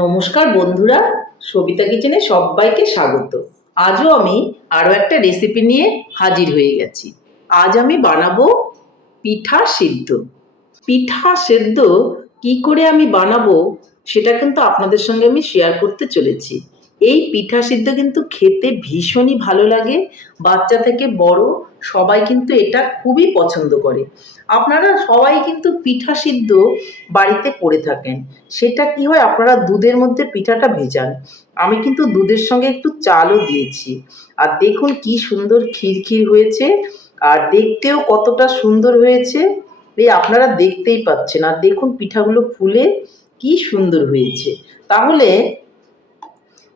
নমস্কার বন্ধুরা, সবিতা কিচেনে সবাইকে স্বাগত। আজও আমি আরও একটা রেসিপি নিয়ে হাজির হয়ে গেছি। আজ আমি বানাবো পিঠা সিদ্ধ। পিঠা সেদ্ধ কি করে আমি বানাবো সেটা কিন্তু আপনাদের সঙ্গে আমি শেয়ার করতে চলেছি। এই পিঠা সিদ্ধ কিন্তু খেতে ভীষণই ভালো লাগে। বাচ্চা থেকে বড় সবাই কিন্তু এটা খুবই পছন্দ করে। আপনারা সবাই কিন্তু পিঠা সিদ্ধ বাড়িতে করে থাকেন। সেটা কি হয়, আপনারা দুধের মধ্যে পিঠাটা ভেজান। আমি কিন্তু দুধের সঙ্গে একটু চালও দিয়েছি। আর দেখুন কি সুন্দর ক্ষীর হয়েছে, আর দেখতেও কতটা সুন্দর হয়েছে। এই আপনারা দেখতেই পাচ্ছেন, আর দেখুন পিঠাগুলো ফুলে কি সুন্দর হয়েছে। তাহলে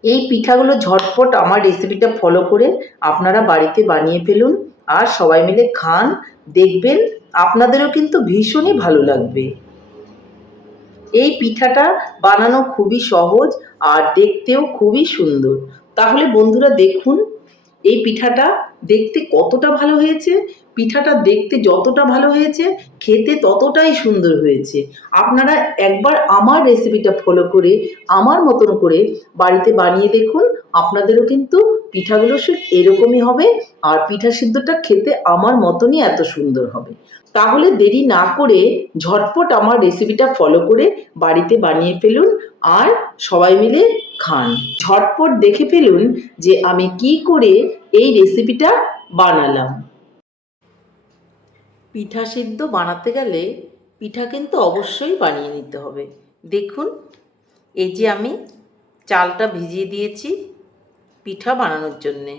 এই পিঠাগুলো ঝটপট আমার রেসিপিটা ফলো করে আপনারা বাড়িতে বানিয়ে ফেলুন আর সবাই মিলে খান। দেখবেন আপনাদেরও কিন্তু ভীষণই ভালো লাগবে। এই পিঠাটা বানানো খুবই সহজ আর দেখতেও খুবই সুন্দর। তাহলে বন্ধুরা দেখুন এই পিঠাটা দেখতে কতটা ভালো হয়েছে। পিঠাটা দেখতে যতটা ভালো হয়েছে খেতে ততটাই সুন্দর হয়েছে। আপনারা একবার আমার রেসিপিটা ফলো করে আমার মতন করে বাড়িতে বানিয়ে দেখুন, আপনাদেরও কিন্তু পিঠাগুলো এরকমই হবে আর পিঠা সিদ্ধটা খেতে আমার মতনই এত সুন্দর হবে। তাহলে দেরি না করে ঝটপট আমার রেসিপিটা ফলো করে বাড়িতে বানিয়ে ফেলুন আর সবাই মিলে খান। ঝটপট দেখে ফেলুন যে আমি কি করে এই রেসিপিটা বানালাম। পিঠা সিদ্ধ বানাতে গেলে পিঠা কিন্তু অবশ্যই বানিয়ে নিতে হবে। দেখুন এই যে আমি চালটা ভিজিয়ে দিয়েছি পিঠা বানানোর জন্যে।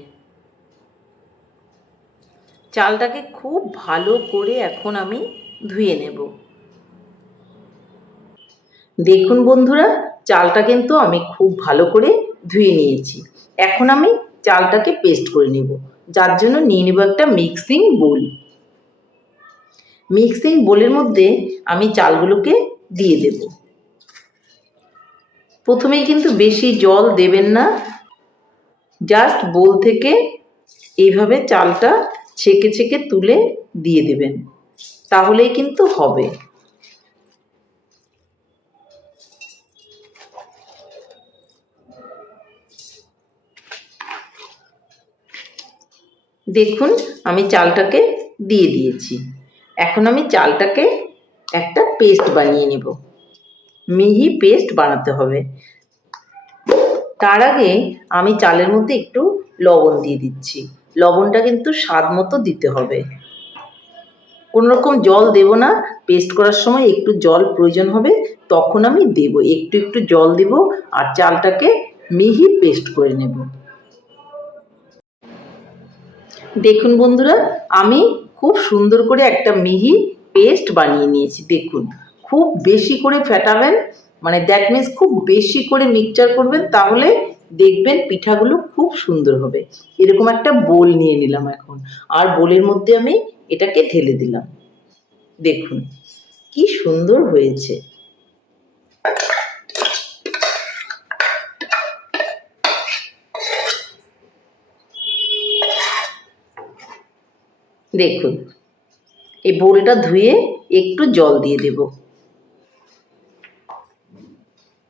চালটাকে খুব ভালো করে এখন আমি ধুয়ে নেব। দেখুন বন্ধুরা, চালটা কিন্তু আমি খুব ভালো করে ধুয়ে নিয়েছি। এখন আমি চালটাকে পেস্ট করে নেব, যার জন্য নিয়ে নেব একটা মিক্সিং বোল। মিক্সিং বোলের মধ্যে আমি চালগুলোকে দিয়ে দেব। প্রথমেই কিন্তু বেশি জল দেবেন না, জাস্ট বোল থেকে এইভাবে চালটা ছেঁকে ছেঁকে তুলে দিয়ে দেবেন, তাহলেই কিন্তু হবে। দেখুন আমি চালটাকে দিয়ে দিয়েছি। এখন আমি চালটাকে একটা পেস্ট বানিয়ে নেব। মিহি পেস্ট বানাতে হবে। তার আগে আমি চালের মধ্যে একটু লবণ দিয়ে দিচ্ছি। লবণটা কিন্তু স্বাদ মতো দিতে হবে। কোনো রকম জল দেব না। পেস্ট করার সময় একটু জল প্রয়োজন হবে, তখন আমি দেব। একটু একটু জল দেব আর চালটাকে মিহি পেস্ট করে নেব। দেখুন বন্ধুরা, আমি খুব সুন্দর করে একটা মিহি পেস্ট বানিয়ে নিয়েছি। দেখুন খুব বেশি করে ফেটাবেন, মানে দ্যাট মিনস খুব বেশি করে মিক্সচার করবেন, তাহলে দেখবেন পিঠাগুলো খুব সুন্দর হবে। এরকম একটা বোল নিয়ে নিলাম এখন, আর বোলের মধ্যে আমি এটাকে ঢেলে দিলাম। দেখুন কি সুন্দর হয়েছে। দেখুন এই বোলটা ধুয়ে একটু জল দিয়ে দেব।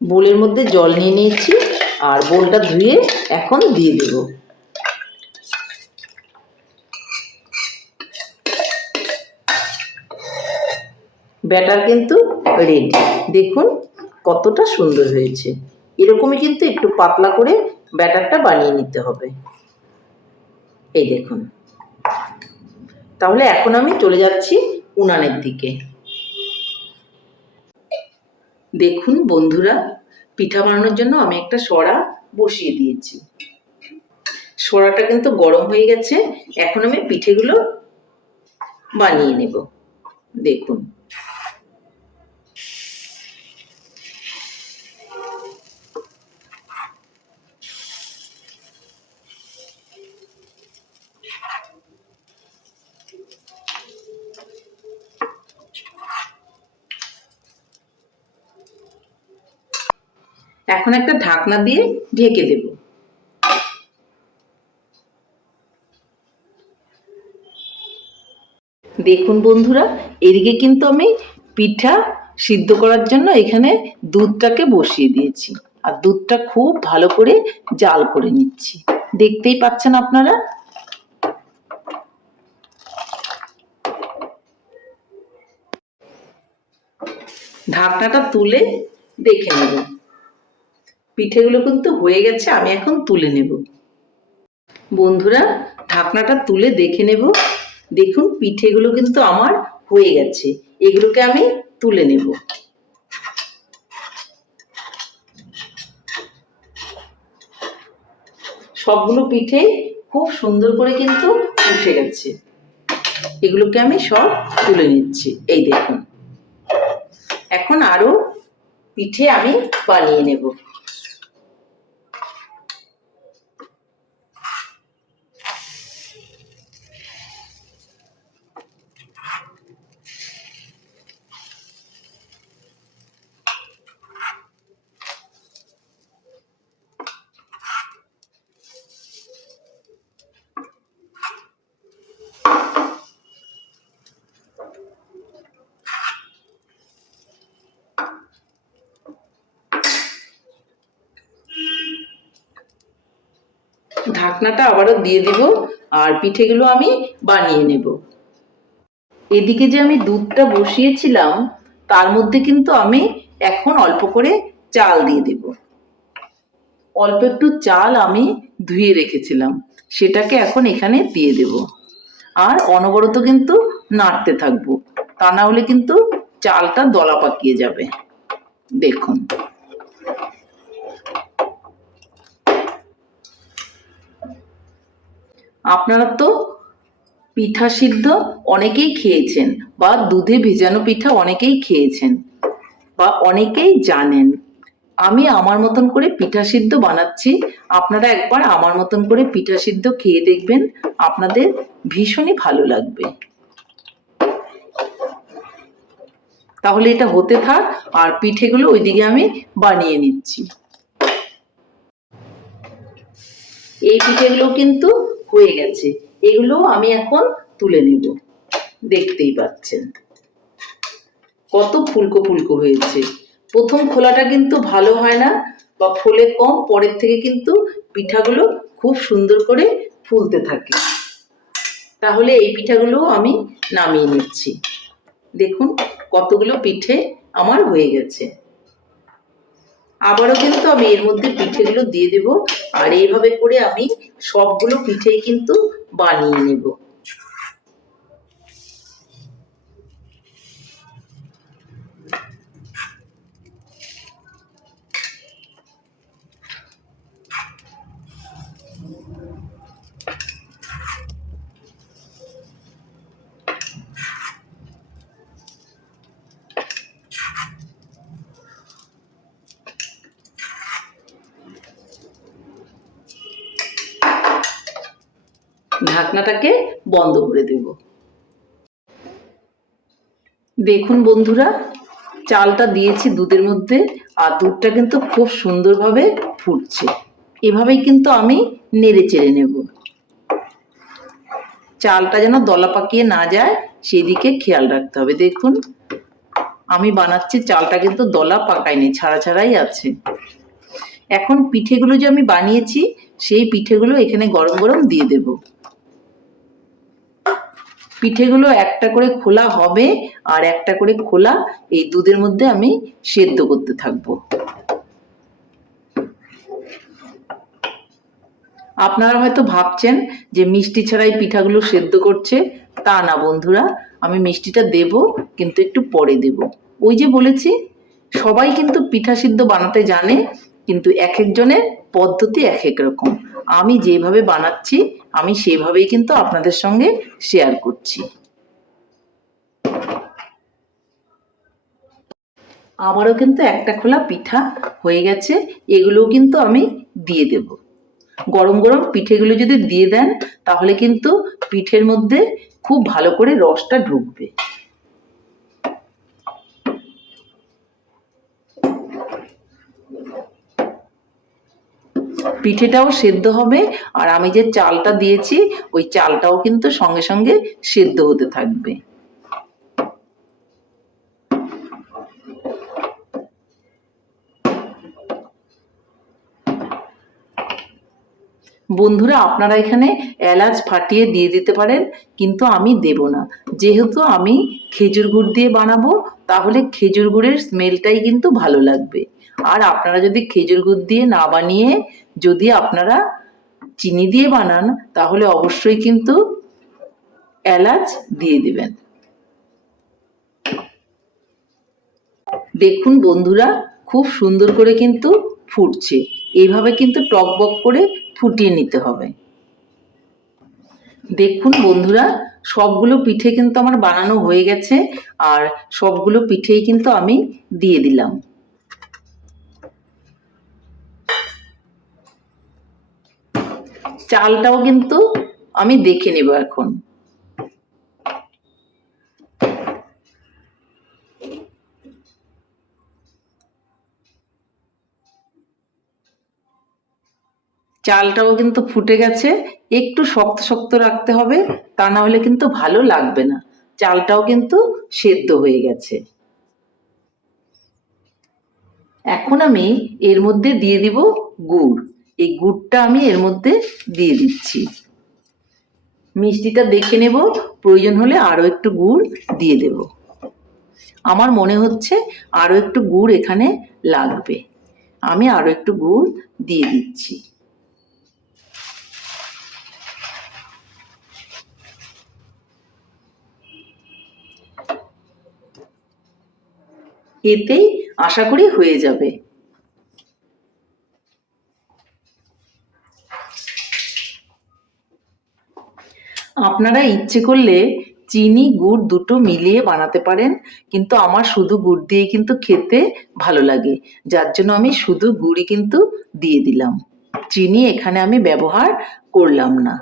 বোলের মধ্যে জল নিয়ে নিয়েছি আর বোলটা ধুয়ে এখন দিয়ে দেব। ব্যাটার কিন্তু রেডি। দেখুন কতটা সুন্দর হয়েছে। এরকমই কিন্তু একটু পাতলা করে ব্যাটারটা বানিয়ে নিতে হবে। এই দেখুন। তাহলে এখন আমি চলে যাচ্ছি উনানের দিকে। দেখুন বন্ধুরা, পিঠা বানানোর জন্য আমি একটা সরা বসিয়ে দিয়েছি। সরাটা কিন্তু গরম হয়ে গেছে। এখন আমি পিঠেগুলো বানিয়ে নেব। দেখুন এখন একটা ঢাকনা দিয়ে ঢেকে দেব। দেখুন বন্ধুরা, এদিকে কিন্তু আমি পিঠা সিদ্ধ করার জন্য এখানে দুধটাকে বসিয়ে দিয়েছি। আর দুধটা খুব ভালো করে জাল করে নিচ্ছি, দেখতেই পাচ্ছেন আপনারা। ঢাকনাটা তুলে দেখে নেব, পিঠেগুলো কিন্তু হয়ে গেছে। আমি এখন তুলে নেব। বন্ধুরা, ঢাকনাটা তুলে দেখে নেব। দেখুন পিঠেগুলো কিন্তু আমার হয়ে গেছে। এগুলোকে আমি তুলে নেব। সবগুলো পিঠে খুব সুন্দর করে কিন্তু উঠে গেছে। এগুলোকে আমি সব তুলে নিচ্ছি। এই দেখুন, এখন আরো পিঠে আমি বানিয়ে নেব। ঢাকনাটা আবারও দিয়ে দিব আর পিঠেগুলো আমি বানিয়ে নেব। এদিকে যে আমি দুধটা বসিয়েছিলাম তার মধ্যে কিন্তু আমি এখন অল্প করে চাল দিয়ে দেব। অল্প একটু চাল আমি ধুয়ে রেখেছিলাম, সেটাকে এখন এখানে দিয়ে দেব। আর অনবরত কিন্তু নাড়তে থাকবো, তা না হলে কিন্তু চালটা দলা পাকিয়ে যাবে। দেখুন, আপনারা তো পিঠা সিদ্ধ অনেকেই খেয়েছেন বা দুধে ভেজানো পিঠা অনেকেই খেয়েছেন বা অনেকেই জানেন। আমি আমার মতন করে পিঠা সিদ্ধ বানাচ্ছি। আপনারা একবার আমার মতন করে পিঠা সিদ্ধ খেয়ে দেখবেন, আপনাদের ভীষণই ভালো লাগবে। তাহলে এটা হতে থাক আর পিঠেগুলো ওইদিকে আমি বানিয়ে নিচ্ছি। এই পিঠেগুলো কিন্তু হয়ে গেছে, এগুলো আমি এখন তুলে নেব। দেখতেই পাচ্ছেন কত ফুলকো ফুলকো হয়েছে। প্রথম খোলাটা কিন্তু ভালো হয় না বা ফোলে কম, পরের থেকে কিন্তু পিঠাগুলো খুব সুন্দর করে ফুলতে থাকে। তাহলে এই পিঠাগুলো আমি নামিয়ে নিচ্ছি। দেখুন কতগুলো পিঠে আমার হয়ে গেছে। আবারও কিন্তু আমি এর মধ্যে পিঠেগুলো দিয়ে দেব আর এইভাবে করে আমি সবগুলো পিঠেই কিন্তু বানিয়ে নেব। ঢাকনাটাকে বন্ধ করে দেব। দেখুন বন্ধুরা, চালটা দিয়েছি দুধের মধ্যে আর দুধটা কিন্তু খুব সুন্দরভাবে ফুটছে। এভাবেই কিন্তু আমি নেড়ে চেড়ে নেব, চালটা যেন দলা পাকিয়ে না যায় সেদিকে খেয়াল রাখতে হবে। দেখুন আমি বানাচ্ছি, চালটা কিন্তু দলা পাকায়নি, ছাড়া ছাড়াই আছে। এখন পিঠেগুলো যে আমি বানিয়েছি সেই পিঠেগুলো এখানে গরম গরম দিয়ে দেব। পিঠেগুলো একটা করে খোলা হবে আর একটা করে খোলা এই দুধের মধ্যে আমি সেদ্ধ করতে থাকবো। আপনারা হয়তো ভাবছেন যে মিষ্টি ছাড়াই পিঠাগুলো সেদ্ধ করছে, তা না বন্ধুরা, আমি মিষ্টিটা দেব কিন্তু একটু পরে দেব। ওই যে বলেছি সবাই কিন্তু পিঠা সিদ্ধ বানাতে জানে, কিন্তু এক একজনের পদ্ধতি এক এক রকম। আমি যেভাবে বানাচ্ছি আমি সেভাবেই কিন্তু আপনাদের সঙ্গে শেয়ার করছি। আমারও কিন্তু একটা খোলা পিঠা হয়ে গেছে, এগুলোও কিন্তু আমি দিয়ে দেব। গরম গরম পিঠেগুলো যদি দিয়ে দেন তাহলে কিন্তু পিঠের মধ্যে খুব ভালো করে রসটা ঢুকবে। পিঠেটাও সেদ্ধ হবে আর আমি যে চালটা দিয়েছি ওই চালটাও কিন্তু সঙ্গে সঙ্গে সেদ্ধ হতে থাকবে। বন্ধুরা, আপনারা এখানে এলাচ ফাটিয়ে দিয়ে দিতে পারেন, কিন্তু আমি দেব না। যেহেতু আমি খেজুর গুড় দিয়ে বানাবো, তাহলে খেজুর গুড়ের স্মেলটাই কিন্তু ভালো লাগবে। আর আপনারা যদি খেজুর গুড় দিয়ে না বানিয়ে যদি আপনারা চিনি দিয়ে বানান, তাহলে অবশ্যই কিন্তু এলাচ দিয়ে দিবেন। দেখুন বন্ধুরা, খুব সুন্দর করে কিন্তু ফুটছে। এইভাবে কিন্তু টকবক করে ফুটিয়ে নিতে হবে। দেখুন বন্ধুরা, সবগুলো পিঠে কিন্তু আমার বানানো হয়ে গেছে, আর সবগুলো পিঠেই কিন্তু আমি দিয়ে দিলাম। চালটাও কিন্তু আমি দেখে নেব এখন। চালটাও কিন্তু ফুটে গেছে। একটু শক্ত শক্ত রাখতে হবে, তা না হলে কিন্তু ভালো লাগবে না। চালটাও কিন্তু সেদ্ধ হয়ে গেছে। এখন আমি এর মধ্যে দিয়ে দিব গুড়। এই গুড়টা আমি এর মধ্যে দিয়ে দিচ্ছি। মিষ্টিটা দেখে নেব, প্রয়োজন হলে আরো একটু গুড় দিয়ে দেব। আমার মনে হচ্ছে আরো একটু গুড় এখানে লাগবে। আমি আরো একটু গুড় দিয়ে দিচ্ছি। এতেই আশা করি হয়ে যাবে। আপনারা ইচ্ছে করলে চিনি গুড় দুটো মিলিয়ে বানাতে পারেন, কিন্তু আমার শুধু গুড় দিয়ে কিন্তু খেতে ভালো লাগে, যার জন্য আমি শুধু গুড়ই কিন্তু দিয়ে দিলাম। চিনি এখানে আমি ব্যবহার করলাম না।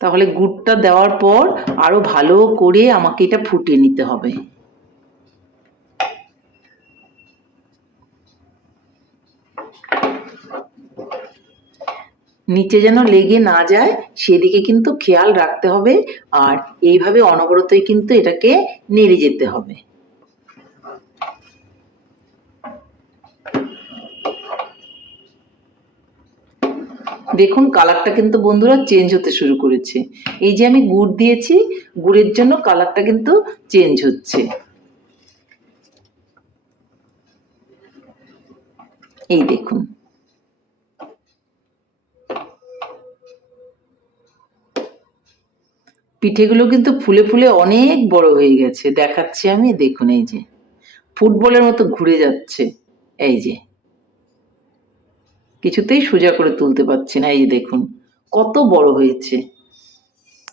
তাহলে গুড়টা দেওয়ার পর আরো ভালো করে আমাকে এটা ফুটিয়ে নিতে হবে। নিচে যেন লেগে না যায় সেদিকে কিন্তু খেয়াল রাখতে হবে, আর এইভাবে অনবরতই কিন্তু এটাকে নেড়ে যেতে হবে। দেখুন কালারটা কিন্তু বন্ধুরা চেঞ্জ হতে শুরু করেছে। এই যে আমি গুড় দিয়েছি, গুড়ের জন্য কালারটা কিন্তু চেঞ্জ হচ্ছে। এই দেখুন, পিঠেগুলো কিন্তু ফুলে ফুলে অনেক বড় হয়ে গেছে। দেখাচ্ছি আমি, দেখুন এই যে ফুটবলের মতো ঘুরে যাচ্ছে। এই যে কিছুতেই সোজা করে তুলতে পারছি না। এই যে দেখুন কত বড় হয়েছে।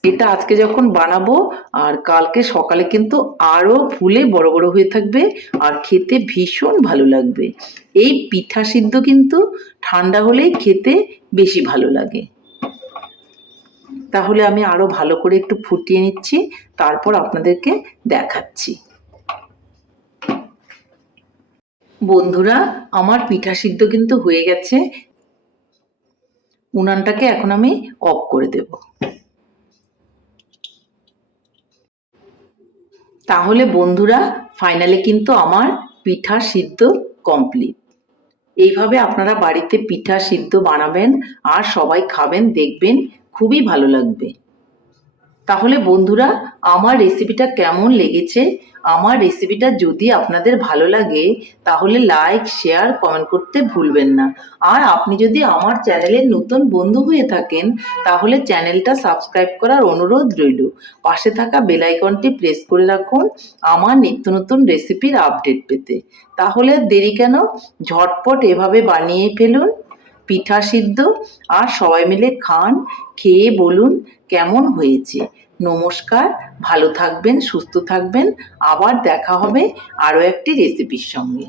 এটা আজকে যখন বানাবো, আর কালকে সকালে কিন্তু আরো ফুলে বড় বড় হয়ে থাকবে, আর খেতে ভীষণ ভালো লাগবে। এই পিঠা সিদ্ধ কিন্তু ঠান্ডা হলেই খেতে বেশি ভালো লাগে। তাহলে আমি আরো ভালো করে একটু ফুটিয়ে নিচ্ছি, তারপর আপনাদেরকে দেখাচ্ছি। বন্ধুরা, আমার পিঠা সিদ্ধ কিন্তু হয়ে গেছে। উনানটাকে এখন আমি অফ করে দেব। তাহলে বন্ধুরা, ফাইনালি কিন্তু আমার পিঠা সিদ্ধ কমপ্লিট। এইভাবে আপনারা বাড়িতে পিঠা সিদ্ধ বানাবেন আর সবাই খাবেন, দেখবেন খুবই ভালো লাগবে। তাহলে বন্ধুরা, আমার রেসিপিটা কেমন লেগেছে? আমার রেসিপিটা যদি আপনাদের ভালো লাগে, তাহলে লাইক শেয়ার কমেন্ট করতে ভুলবেন না। আর আপনি যদি আমার চ্যানেলের নতুন বন্ধু হয়ে থাকেন, তাহলে চ্যানেলটা সাবস্ক্রাইব করার অনুরোধ রইল। পাশে থাকা বেল আইকনটি প্রেস করে রাখুন আমার নিত্য নতুন রেসিপির আপডেট পেতে। তাহলে দেরি কেন, ঝটপট এভাবে বানিয়ে ফেলুন পিঠা সিদ্ধ, আর সবাই মিলে খান, খেয়ে বলুন কেমন হয়েছে। নমস্কার, ভালো থাকবেন, সুস্থ থাকবেন। আবার দেখা হবে আরও একটি রেসিপির সঙ্গে।